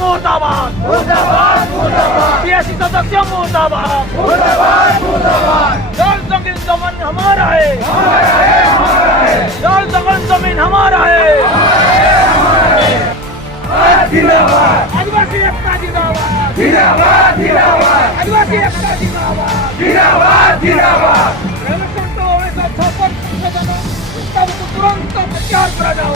मुर्दाबाद मुर्दाबाद मुर्दाबाद पीएससी सदस्य मुर्दाबाद मुर्दाबाद मुर्दाबाद जल जमीन जमीन हमारा है जल जमीन जमीन हमारा है आदिवासी एकता जिंदाबाद जिंदाबाद जिंदाबाद आदिवासी एकता जिंदाबाद जिंदाबाद जिंदाबाद इसका तुरंत प्रत्याहार करा जाओ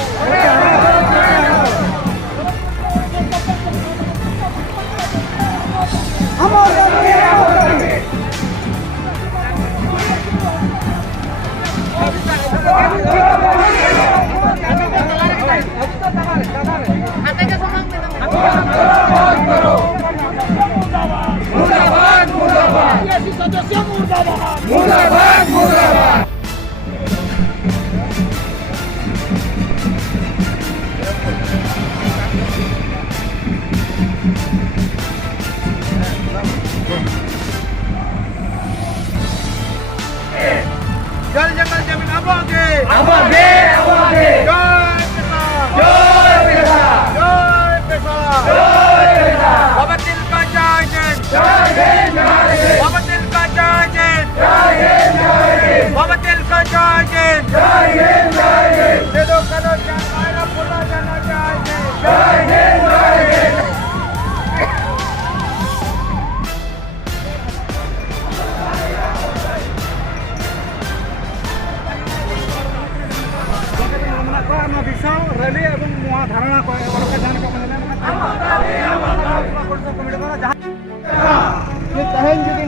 मुर्दाबाद मुर्दाबाद सदस्य मुर्दाबाद मुर्दाबाद मुर्दाबाद जल जंगल जमीन आबादी आबादी आबादी जय किसान जय किसान जय किसान बाबा दिल का जय जय बाबा दिल का जय जय बाबा दिल का जय जय दे दो करो जाना पूरा जाना जय रैली एवं धारणा तेहन जुदी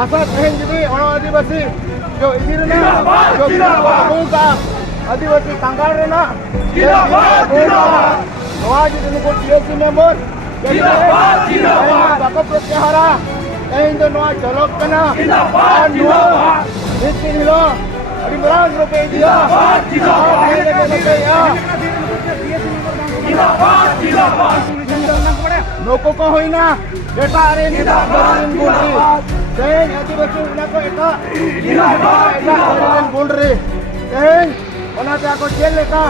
आशा तेहन जुदी आदिवासी जो इधर जो आदिवासी तंगाल जुदी नुकु टीएससी मेंबर बाको प्रत्याहारा तेहन दो चलक कना Imran rupiah dia, Noko ko hoina, beta are ni darin bulri, then आदिवासी उन्हें को एक दाrin bulri, then उन्हें जाको जेल लेका,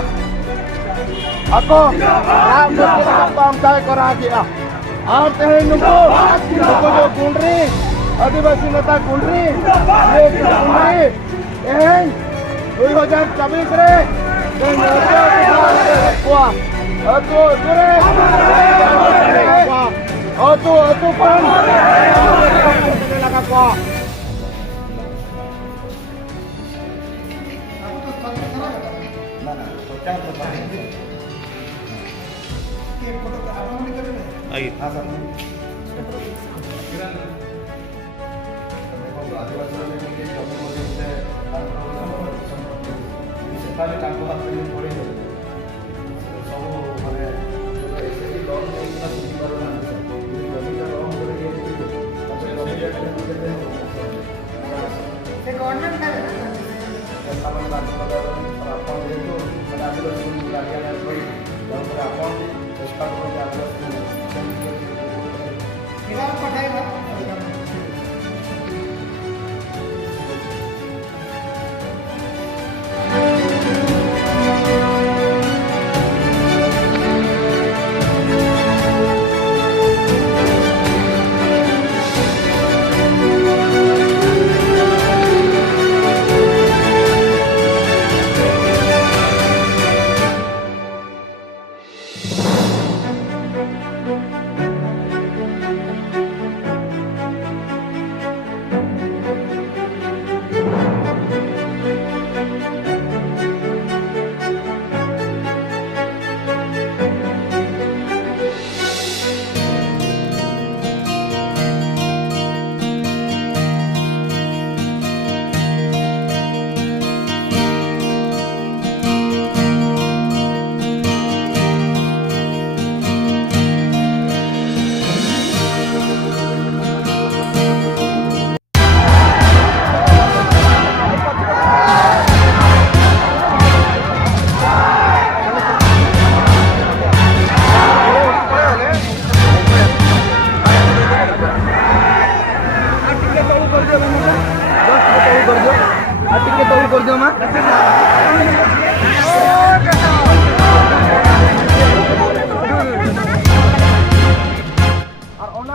ako राम जोते काम चाय करा दिया, आप तेरे नुको जो bulri, आदिवासी नेता bulri, ये bulri Eheng, 2024 re,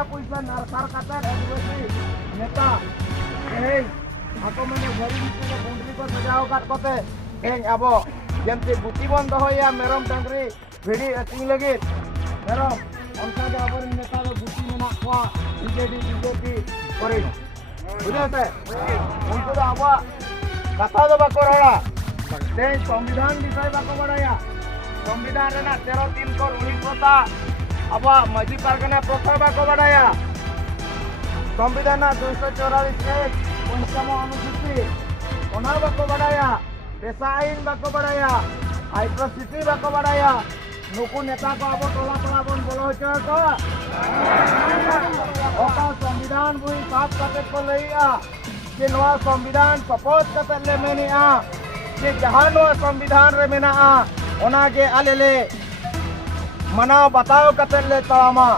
puisa narsar kata adivasi neta teheng ako mane bari bitune boundary ko sajao kat kote teheng abo jente buti bon dohoya merom dangri bhidi ating lagit merom onka ge abor neta do buti mena kwa BJP kore बुझते उनको तो अब कथा तो बाको रहा संविधान विषय बाको बढ़ाया संविधान 13(3) को 19 अब मजी पारगना प्रखर बाको बढ़ाया संविधान 244 पंचम अनुसूची ओना बाको बढ़ाया पेशा आईन बाको बढ़ाया आइट्रोसिटी बाको बढ़ाया नुकु नेता को अब टोला टोला बन बोलो को ओका संविधान बुई साफ कते को लइया कि नवा संविधान सपोर्ट कते ले मेनिया कि जहां नवा संविधान रे मेना ओना के आलेले मनाव बताओ कते ले तळामा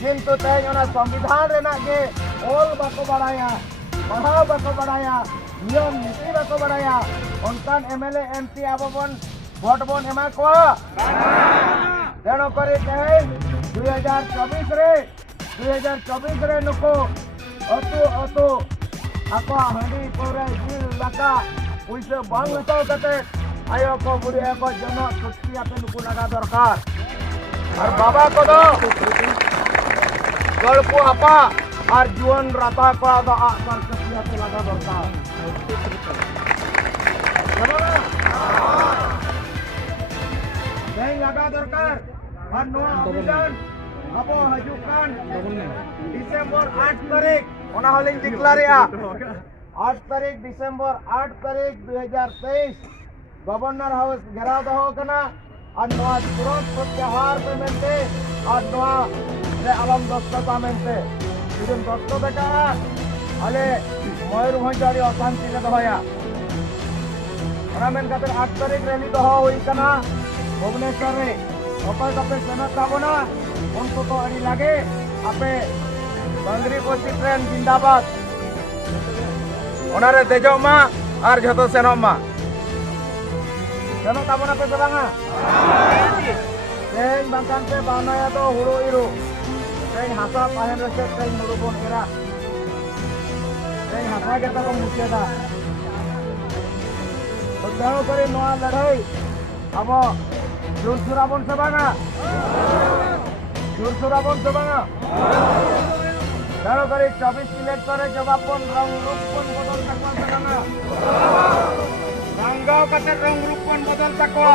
किंतु तेज ओना संविधान रे ना के ओल बाको बढ़ाया पढ़ाओ बाको बढ़ाया नियम नीति बाको बढ़ाया उनकान एमएलए एमपी आबोन भोट बोन एमा को तेणु करी 2024 रे नुको अतु ako handi pore jil laka uise bang utau kate ayo ko buri ko jono sukti ape nuku laga dorkar ar baba ko do golpu apa ar juan rata ko ado akar sukti ape laga dorkar Deng laga dorkar ar noa abidan abo hajukan Desember 8 tarik ona holing declare 8 तारीख दिसंबर 8 तारीख 2023 governor house घेराव दो कना और नवा तुरंत प्रत्याहार पे मेनते और नवा रे अलम दस्तता मेनते इदन दस्त बेटा अले मयूरभंज जारी अशांति ले दहया ओना मेन खातिर 8 तारीख रैली दो हुई कना भुवनेश्वर रे ओपर कपे सेना ताबोना उनको तो अड़ी लागे आपे बांगरी पोसी ट्रेन जिंदाबाद ओनारे देजो मा आर जतो सेनो मा सेनो ताबोना पे सबंगा तेन बंकान पे बानाया तो हुड़ो इरो तेन हासा पाहेन रसे तेन मुरुबोन एरा तेन हासा गेता को मुकेदा तो तेनो करे नोआ लड़ाई अब जुरसुराबोन सबंगा तेणु करी 24 इलेक्शन जवाबन रंग रूपन बदल सकवा सकना रंगाव कते रंग रूपन बदल सकवा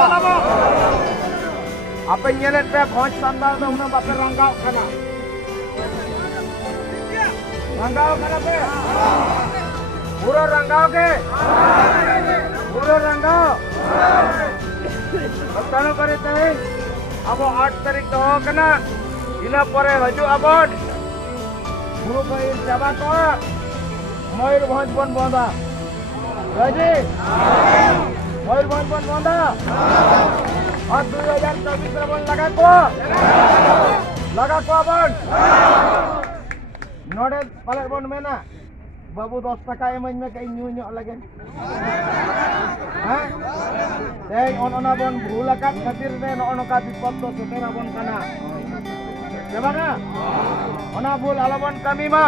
आपे ñele पे भोज संदाल दो उना बापे रंगाव कना पे पूरा रंगाव के पूरा रंगाव तेणु करी ते अब 8 तारीख दो कना इना परे हजू आबन गुरु कहिन जाबा को मयूरभंज बन बंदा राजी मयूरभंज बन बंदा और 2024 रे बन लगा को बन नोडे पाले बन मेना बाबू 10 टाका एमन में कई न्यू न्यू लगे हैं ते ओनोना बन भूलकात खातिर ने नोनका विपद तो सेतेरा बन काना जबाना ओना भूल अलबन कमी मा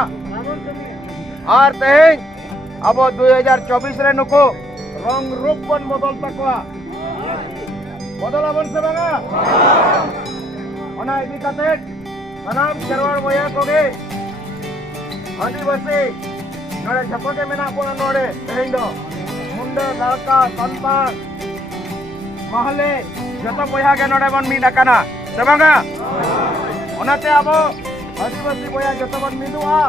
और तेहें अब 2024 रे नुको रंग रूप बन बदल तकवा बदलाबन से बांगा ओना इदी कते सनाम खेरवाड़ बोया कोगे आदिवासी नोड़े झपके मेना बोना नोड़े तेहें दो मुंडे लड़का संतान महले जतो बोया के नोड़े बन मी नकाना से बांगा ओनाते अब आदिवासी बोया जतो बन मिदुआ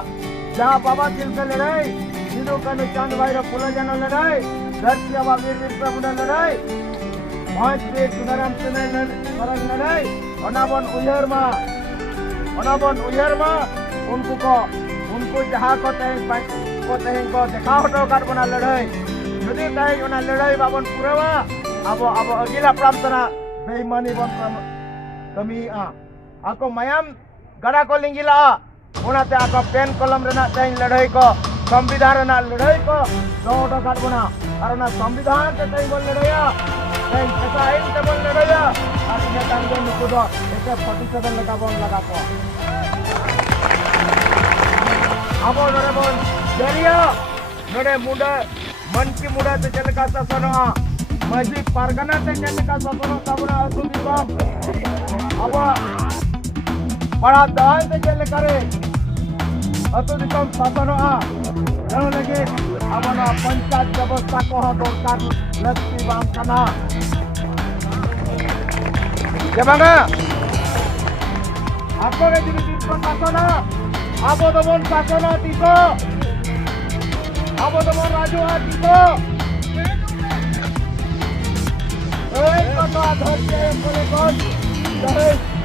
जहाँ बाबा दिल से लड़ाई सिद्धू कानू चांद भाई पुला जाना लड़ाई धरती अब वीर बिरसा मुंडा लड़ाई भोज पे सुनाराम से लड़ाई ओनाबन उयहर मा उनको जहाँ को तेहें को देखा हटो कर बना लड़ाई जुदी तेहें ओना लड़ाई बाबन पुरावा अब अगिला प्राप्तना बेईमानी बन कमी ako mayam gada ko linggila ओनाते ako पेन कलम रेना तेहें लड़ाई को संविधान रेना लड़ाई को दोटो काट बना और ना संविधान ते तेहें बोल लड़ाया तेहें ऐसा आइन ते बोल लड़ाया और इने तांगे नुकु दो एके 47 लगा बोन लगा को जरिया नोडे मुंडा मन की मुंडा ते चल का ससनो मजी पारगना ते चल का ससनो तबना असु दिसम अब बड़ा दाय ते चल करे असु दिसम ससनो जनो लगे अबना पंचायत व्यवस्था को दरकार लक्ष्मी बाम कना जेबांगा आपको के दिस ससनो आबो दमन ससनो तिको आबो दमन राजू तिको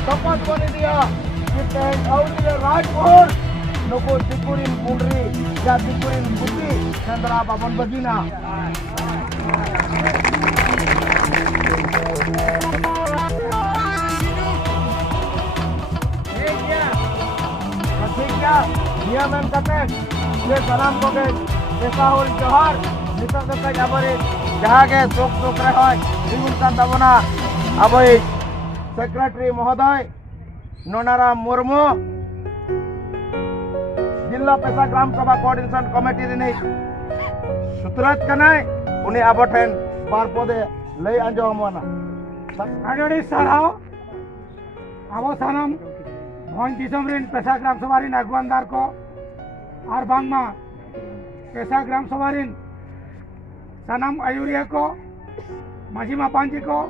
शपथ बनी दिया कि राजपुर नुको दिकुरिन कुंडरी या दिकुरिन बुद्धि चंद्रा बाबन बगीना ठीक क्या नियम एम कते ये सलाम को के पेशाहुल जोहार नितक तक जाबरे जहाँ के सुख सुख रहे हिंदुस्तान दबना अब सेक्रेटरी महोदय नोनाराम मुर्मू जिला पेशा ग्राम सभा कोऑर्डिनेशन कमेटी रिनी सुतराज कनाय उन्हें अब ठेन बार पदे लई आंजोमना आडोड़ी साराव अब सानम भोज दिसम रिन पेशा ग्राम सभा रिन अगुवानदार को और बांगमा पेशा ग्राम सभा रिन सानाम आयुरिया को माझी मापांजी को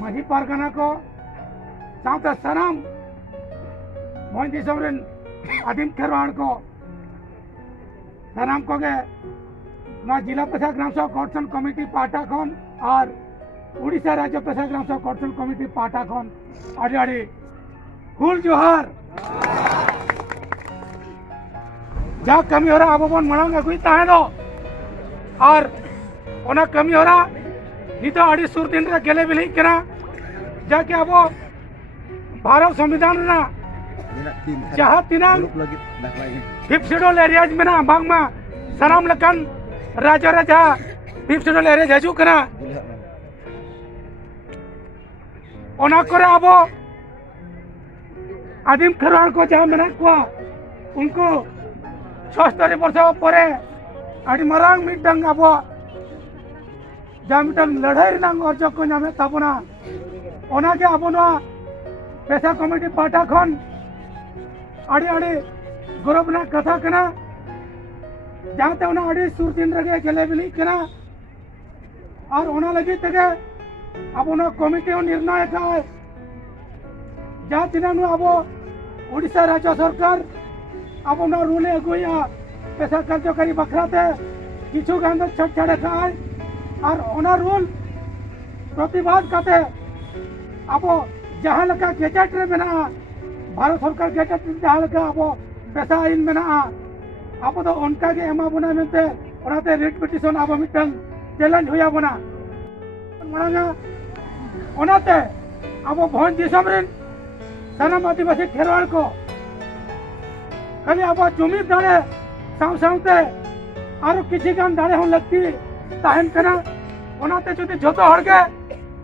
माझी पारगना को साथ सानाम भोज दिसम रिन आदिम खेरवाड़ को सानाम को गे ना जिला पेशा ग्राम सभा कोऑर्डिनेशन कमिटी पाटा खन और उड़ीसा राज्य पेशा ग्राम सभा कोऑर्डिनेशन कमिटी पाटा खन आड़ी आड़ी हुल जोहार जा कमी हो रहा अब बन मनांग अगुई ताहे दो और ओना कमी हो रहा नितो आड़ी सुर दिन रे गेले बिली कना जाके अब भारत संविधान ना जहाँ तीना फिफ्थ शेड्यूल एरियाज में ना बांग में सनाम लकन राज्य रे जहाँ फिफ्थ शेड्यूल एरियाज हजू कना ओना करे अब आदिम खेरवाड़ को जहाँ मेना कुआ उनको 76 वर्ष परे आड़ी मरांग मिटंग अब जहाँ मिटंग लड़ाई रंग अर्ज को नामे तबना ओना के अब ना पेशा कमिटी पाटा खन आड़ी आड़ी गौरव ना कथा कना जहाँ ते उना आड़ी सुर दिन रगे गेले बिली कना और ओना लगी तके अब उना कमिटी निर्णय का जहाँ तीना नु अब उड़ीसा राज्य सरकार अब उना रूले अगुया पेशा कार्यकारी बखराते किछु गांध छट छड़े खाए और ओना रूल प्रतिवाद करते अब जहाँ लगा गेजेट रे मेना भारत सरकार गेजेट जहाँ लगा अब पेशा आईन मेना अब तो उनका के एमा बना मेनते ओनाते रिट पिटिशन अब मिटन चैलेंज हुआ बना मनांगा ओनाते अब भोज दिसम रिन सानाम आदिवासी खेरवाड़ को खाली अब जुमी दाड़े साव सावते और किसी गान दाड़े हों लगती ताहन कना ओनाते जुदी जोतो हड़ के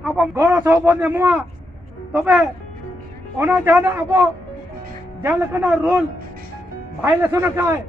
अब गौरव सहबंध एमुआ तबे ओना जाना अब जान लकना रूल भाईलेशन का है